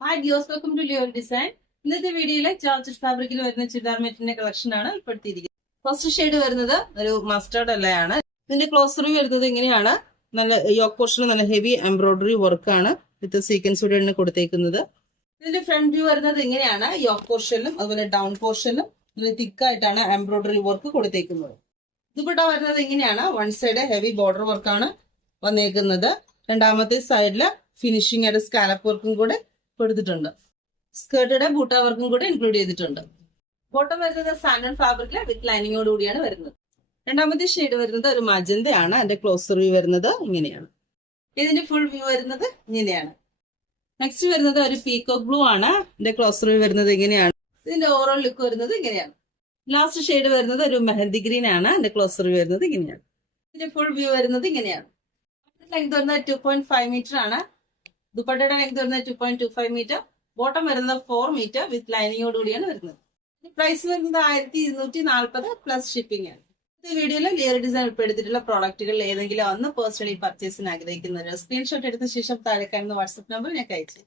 Hi dears, welcome to Lior design. ഇന്നത്തെ വീഡിയോയിലെ georgette ഫാബ്രിക്കിൽ വരുന്ന ചുരിദാർ മെറ്റീരിയലിന്റെ കളക്ഷൻ ആണ് ഉൾപ്പെടുത്തിയിരിക്കുന്നത്. ഫസ്റ്റ് ഷെയ്ഡ് വരുന്നത് ഒരു മസ്റ്റേർഡ് അല്ലയാണ്. ഇതിന്റെ ക്ലോസറി വരുന്നത് ഇങ്ങനെയാണ്. നല്ല യോക്ക് പോർഷൻ നല്ല ഹെവി എംബ്രോയിഡറി വർക്ക് ആണ് വിത്ത് സീക്വൻസ് കൂടെയാണ് കൊടുത്തേക്കുന്നത്. ഇതിന്റെ ഫ്രണ്ട് വ്യൂ വരുന്നത് ഇങ്ങനെയാണ്. യോക്ക് പോർഷനിലും അതുപോലെ ഡൗൺ പോർഷനിലും നല്ല തിക്കായിട്ടാണ് എംബ്രോയിഡറി വർക്ക് കൊടുത്തേക്കുന്നത്. ദുപ്പട്ട വരുന്നത് ഇങ്ങനെയാണ്. വൺ സൈഡ് ഹെവി ബോർഡർ വർക്കാണ് വന്നേക്കുന്നത്. രണ്ടാമത്തെ സൈഡില് ഫിനിഷിംഗ് ആയിട്ട് സ്കാലപ്പ് വർക്കും കൂടെ കൊടുത്തിട്ടുണ്ട്. സ്കേർട്ടിയുടെ ബൂട്ട വർക്കും കൂടെ ഇൻക്ലൂഡ് ചെയ്തിട്ടുണ്ട്. ബോട്ടം വരുന്നത് സാൻഡൺ ഫാബ്രിക്കില് വിത്ത് ലൈനിങ്ങോട് കൂടിയാണ് വരുന്നത്. രണ്ടാമത്തെ ഷെയ്ഡ് വരുന്നത് ഒരു മജന്തയാണ്. അതിന്റെ ക്ലോസർ വ്യൂ വരുന്നത് ഇങ്ങനെയാണ്. ഇതിന്റെ ഫുൾ വ്യൂ വരുന്നത് ഇങ്ങനെയാണ്. നെക്സ്റ്റ് വരുന്നത് ഒരു പീകോക്ക് ബ്ലൂ ആണ്. ഇതിന്റെ ക്ലോസർ വ്യൂ വരുന്നത് ഇങ്ങനെയാണ്. ഇതിന്റെ ഓവറോൾ ലുക്ക് വരുന്നത് ഇങ്ങനെയാണ്. ലാസ്റ്റ് ഷെയ്ഡ് വരുന്നത് ഒരു മെഹന്തി ഗ്രീൻ ആണ്. അതിന്റെ ക്ലോസർ വ്യൂ വരുന്നത് ഇങ്ങനെയാണ്. ഇതിന്റെ ഫുൾ വ്യൂ വരുന്നത് ഇങ്ങനെയാണ്. ലെങ്ത് വരുന്നത് 2.5 മീറ്റർ ആണ്. ദുപ്പട്ടയുടെ ലെങ്ത് വരുന്നത് 2.25 മീറ്റർ. ബോട്ടം വരുന്നത് 4 മീറ്റർ വിത്ത് ലൈനിങ്ങോട് കൂടിയാണ് വരുന്നത്. പ്രൈസ് വരുന്നത് 1240 പ്ലസ് ഷിപ്പിംഗ് ആണ്. ഈ വീഡിയോയിൽ ലിയർ ഡിസൈൻ ഉൾപ്പെടുത്തിയിട്ടുള്ള പ്രോഡക്റ്റുകളിൽ ഏതെങ്കിലും ഒന്ന് പേഴ്സണലി പർച്ചേസിന് ആഗ്രഹിക്കുന്നവർ സ്ക്രീൻഷോട്ട് എടുത്ത ശേഷം താഴെ കാണുന്ന വാട്സ്ആപ്പ് നമ്പർ ഞാൻ അയച്ചു.